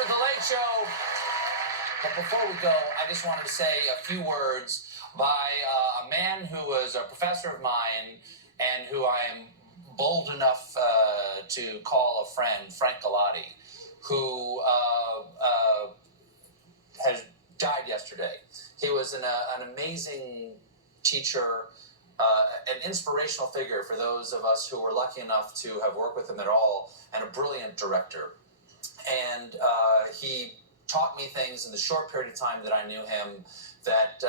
for The Late Show. But before we go, I just wanted to say a few words by a man who was a professor of mine and who I am bold enough to call a friend, Frank Galati, who has died yesterday. He was an amazing teacher, an inspirational figure for those of us who were lucky enough to have worked with him at all, and a brilliant director. And he taught me things in the short period of time that I knew him that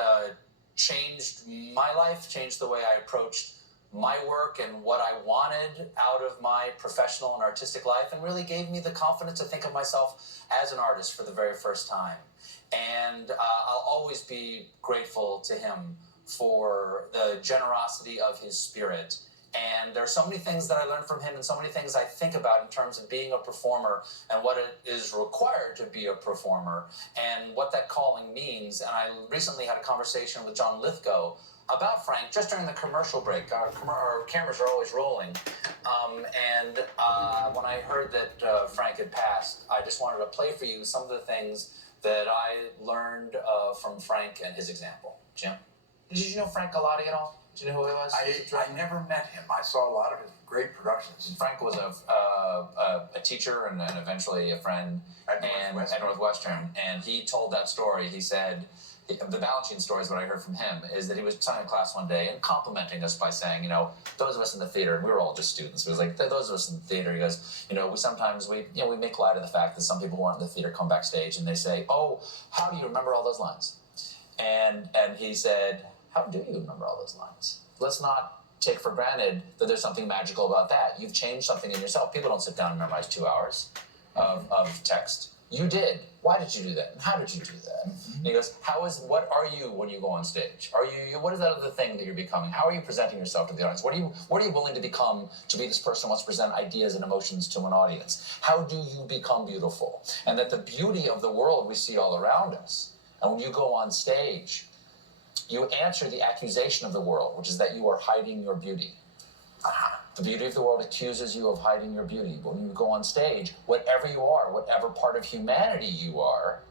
changed my life, changed the way I approached my work and what I wanted out of my professional and artistic life, and really gave me the confidence to think of myself as an artist for the very first time. And I'll always be grateful to him for the generosity of his spirit. And there are so many things that I learned from him and so many things I think about in terms of being a performer and what it is required to be a performer and what that calling means. And I recently had a conversation with John Lithgow about Frank just during the commercial break. Our cameras are always rolling. When I heard that Frank had passed, I just wanted to play for you some of the things that I learned from Frank and his example. Jim, did you know Frank Galati at all? Do you know who he was? I never met him. I saw a lot of his great productions. Frank was a teacher and eventually a friend at Northwestern. And he told that story. He said, the Balanchine story is what I heard from him, is that he was telling a class one day and complimenting us by saying, those of us in the theater, and we were all just students, it was like, those of us in the theater, he goes, we make light of the fact that some people who aren't in the theater come backstage and they say, oh, how do you remember all those lines? And he said, how do you remember all those lines? Let's not take for granted that there's something magical about that. You've changed something in yourself. People don't sit down and memorize 2 hours of text. You did. Why did you do that? And how did you do that? Mm-hmm. And he goes, what are you when you go on stage? What is that other thing that you're becoming? How are you presenting yourself to the audience? What are you willing to become to be this person who wants to present ideas and emotions to an audience? How do you become beautiful? And that the beauty of the world we see all around us. And when you go on stage, you answer the accusation of the world, which is that you are hiding your beauty. The beauty of the world accuses you of hiding your beauty. But when you go on stage, whatever you are, whatever part of humanity you are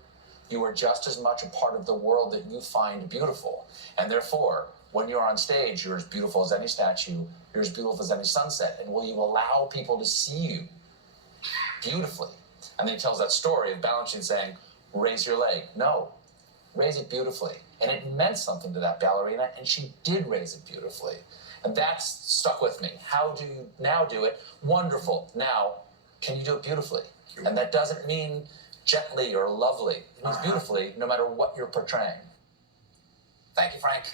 just as much a part of the world that you find beautiful. And therefore, when you're on stage, you're as beautiful as any statue, you're as beautiful as any sunset. And will you allow people to see you beautifully? And then he tells that story of Balanchine saying, raise your leg. No, raise it beautifully. And it meant something to that ballerina, and she did raise it beautifully. And that's stuck with me. How do you now do it? Wonderful. Now, can you do it beautifully? And that doesn't mean gently or lovely. It means beautifully, no matter what you're portraying. Thank you, Frank.